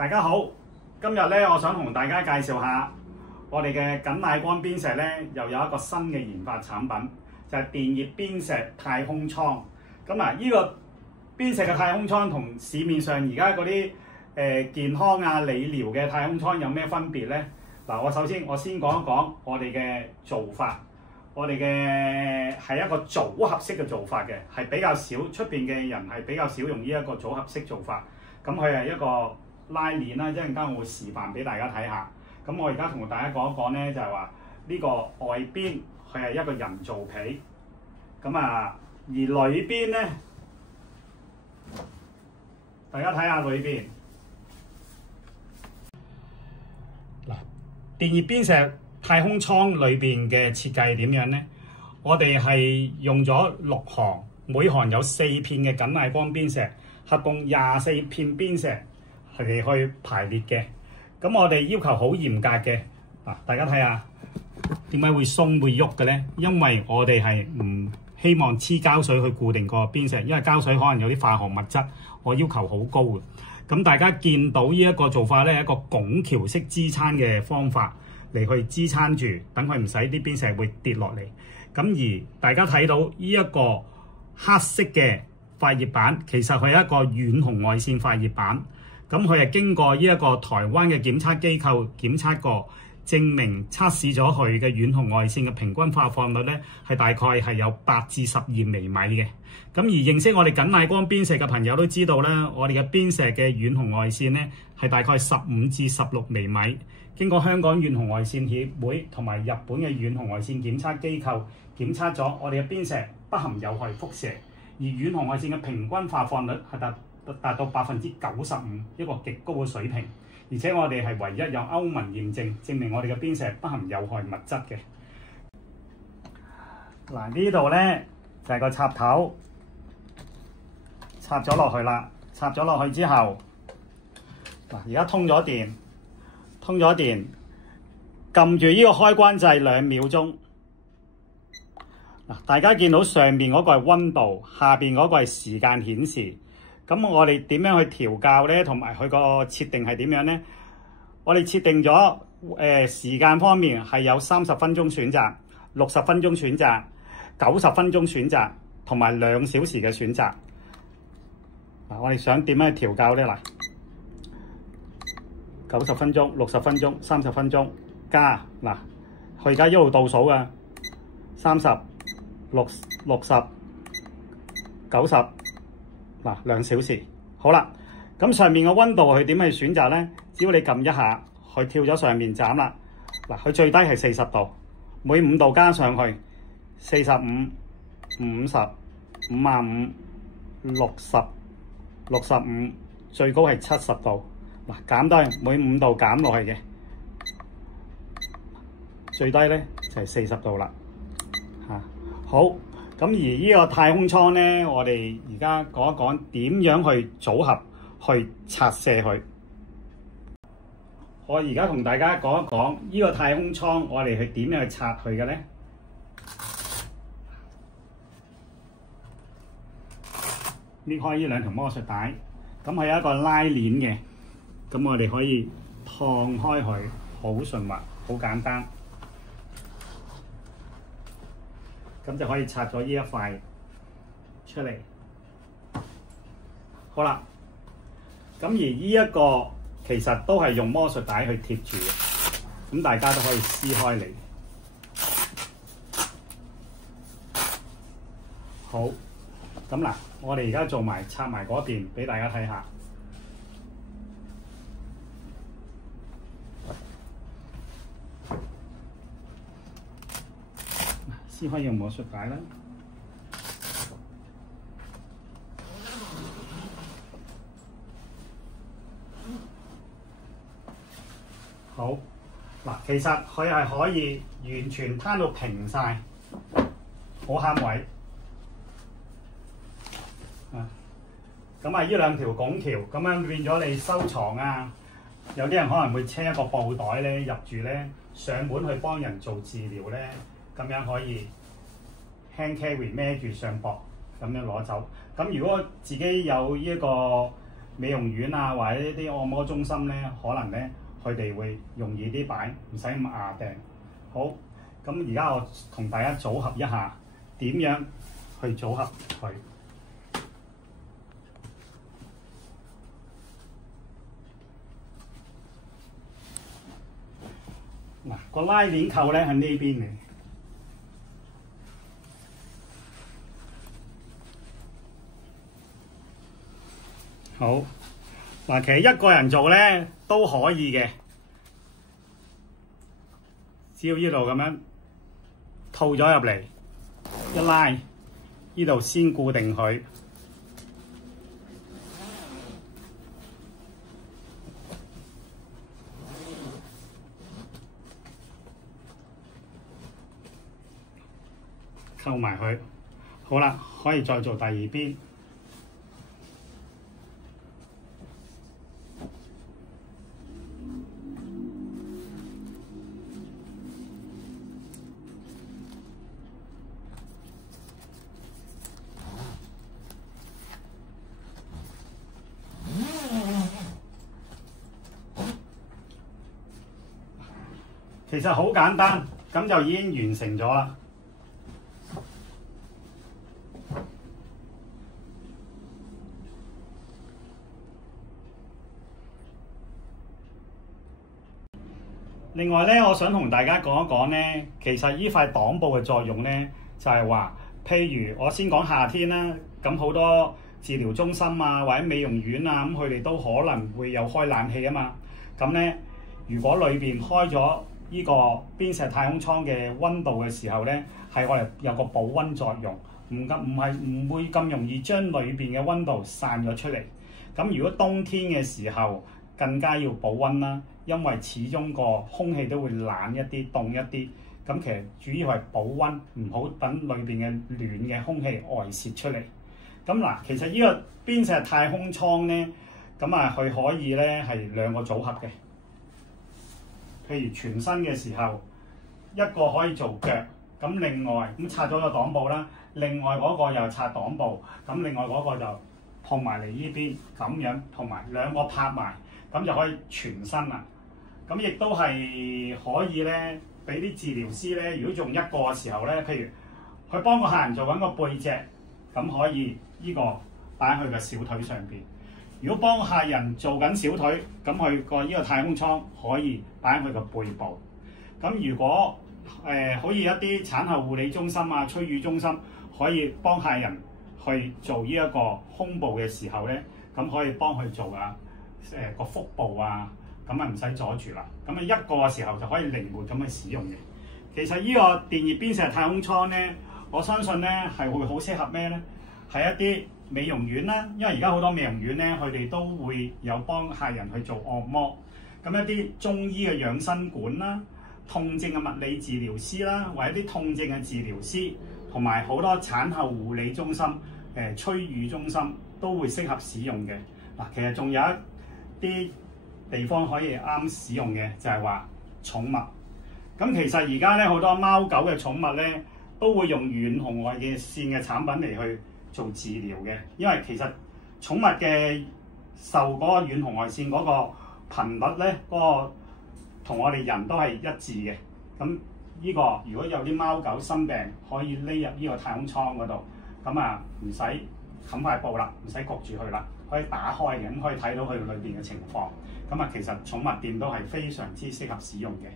大家好，今日咧，我想同大家介紹下我哋嘅緊乃光邊石咧，又有一個新嘅研發產品，就係電熱邊石太空艙。咁啊，呢個邊石嘅太空艙同市面上而家嗰啲健康啊、理療嘅太空艙有咩分別咧？嗱，我先講一講我哋嘅做法。我哋嘅係一個組合式嘅做法嘅，係比較少出邊嘅人係比較少用呢一個組合式做法。咁佢係一個拉鏈啦，一陣間我會示範俾大家睇下。咁我而家同大家講一講咧，就係話呢個外邊佢係一個人造皮，咁啊而裏邊咧，大家睇下裏邊嗱，電熱邊石太空艙裏邊嘅設計點樣咧？我哋係用咗6行，每行有4片嘅緊乃光邊石，合共24片邊石嚟去排列嘅。咁我哋要求好嚴格嘅。嗱，大家睇下點解會鬆會喐嘅咧？因為我哋係唔希望黐膠水去固定個邊石，因為膠水可能有啲化學物質，我要求好高嘅。咁大家見到呢一個做法咧，係一個拱橋式支撐嘅方法嚟去支撐住，等佢唔使啲邊石會跌落嚟。咁而大家睇到呢一個黑色嘅發熱板，其實佢係一個遠紅外線發熱板。咁佢係經過呢一個台灣嘅檢測機構檢測過，證明測試咗佢嘅遠紅外線嘅平均發放率咧，係大概係有8至12微米嘅。咁而認識我哋緊乃光邊石嘅朋友都知道咧，我哋嘅邊石嘅遠紅外線咧係大概15至16微米。經過香港遠紅外線協會同埋日本嘅遠紅外線檢測機構檢測咗，我哋嘅邊石不含有害輻射，而遠紅外線嘅平均發放率係達到95%，一個極高嘅水平。而且我哋係唯一有歐盟驗證，證明我哋嘅邊石不含有害物質嘅。嗱，呢度咧就係個插頭，插咗落去啦。插咗落去之後，嗱，而家通咗電，撳住呢個開關掣2秒鐘。嗱，大家見到上面嗰個係溫度，下邊嗰個係時間顯示。咁我哋點樣去調校咧？同埋佢個設定係點樣咧？我哋設定咗時間方面係有30分鐘選擇、60分鐘選擇、90分鐘選擇同埋2小時嘅選擇。嗱，我哋想點樣去調校咧？嗱，90分鐘、60分鐘、30分鐘加嗱，佢而家一路倒數嘅30、60、90。嗱，2小時，好啦，咁上面嘅溫度佢點去選擇咧？只要你撳一下，佢跳咗上面斬啦。嗱，佢最低係40度，每5度加上去45、50、55、60、65，最高係70度。嗱，減低每5度減落去嘅，最低咧就係40度啦。嚇，好。咁而呢個太空艙咧，我哋而家講一講點樣去組合去拆卸佢。我而家同大家講一講呢個太空艙，我哋係點樣去拆佢嘅咧？搣開呢2條魔術帶，咁係一個拉鏈嘅，咁我哋可以燙開佢，好順滑，好簡單。咁就可以拆咗呢一塊出嚟。好啦，咁而呢一個其實都係用魔術帶去貼住嘅，咁大家都可以撕開嚟。好，咁嗱，我哋而家做埋拆埋嗰邊俾大家睇下。撕開用魔術帶啦。好，嗱，其實佢係可以完全攤到平晒，好慳位。咁啊，呢2條拱橋，咁樣變咗你收藏啊。有啲人可能會車一個布袋咧入住咧，上門去幫人做治療咧。咁樣可以 hand carry 孭住上膊，咁樣攞走。咁如果自己有呢一個美容院啊，或者呢啲按摩中心咧，可能咧佢哋會容易啲擺，唔使咁牙掟。好，咁而家我同大家組合一下點樣去組合佢。嗱，個拉鏈扣咧喺呢邊嘅。好，嗱，其實一個人做咧都可以嘅，只要呢度咁樣套咗入嚟，一拉，呢度先固定佢。扣埋佢，好啦，可以再做第二邊。其實好簡單，咁就已經完成咗啦。另外咧，我想同大家講一講咧，其實呢塊擋布嘅作用咧，就係話，譬如我先講夏天啦，咁好多治療中心啊，或者美容院啊，咁佢哋都可能會有開冷氣啊嘛。咁咧，如果裏邊開咗呢個邊石太空艙嘅溫度嘅時候咧，係我哋有個保溫作用，唔會咁容易將裏邊嘅溫度散咗出嚟。咁如果冬天嘅時候更加要保溫啦，因為始終個空氣都會冷一啲、凍一啲。咁其實主要係保溫，唔好等裏邊嘅暖嘅空氣外泄出嚟。咁嗱，其實呢個邊石太空艙咧，咁啊佢可以咧係兩個組合嘅。譬如全身嘅時候，一個可以做腳，咁另外咁拆咗個擋布啦，另外嗰個又拆擋布，咁另外嗰個就碰埋嚟呢邊咁樣，同埋兩個拍埋，咁就可以全身啦。咁亦都係可以咧，俾啲治療師咧，如果用一個嘅時候咧，譬如佢幫個客人做緊個背脊，咁可以呢個擺喺佢嘅小腿上邊。如果幫客人做緊小腿，咁佢個呢個太空艙可以擺喺佢個背部。咁如果可以一啲產後護理中心啊、催乳中心，可以幫客人去做呢一個胸部嘅時候咧，咁可以幫佢做個腹部啊，咁啊唔使阻住啦。咁啊一個嘅時候就可以靈活咁去使用嘅。其實呢個電熱邊石太空艙咧，我相信咧係會好適合咩咧？係一啲美容院啦，因為而家好多美容院咧，佢哋都會有幫客人去做按摩。咁一啲中醫嘅養生館啦、痛症嘅物理治療師啦，或者啲痛症嘅治療師，同埋好多產後護理中心、催乳中心都會適合使用嘅。嗱，其實仲有一啲地方可以啱使用嘅，就係話寵物。咁其實而家咧好多貓狗嘅寵物咧，都會用遠紅外線嘅產品嚟去做治療嘅，因為其實寵物嘅受嗰個遠紅外線嗰個頻率咧，嗰個同我哋人都係一致嘅。咁呢個如果有啲貓狗生病，可以匿入呢個太空艙嗰度，咁啊唔使冚塊布啦，唔使焗住佢啦，可以打開嘅，咁可以睇到佢裏邊嘅情況。咁啊，其實寵物店都係非常之適合使用嘅。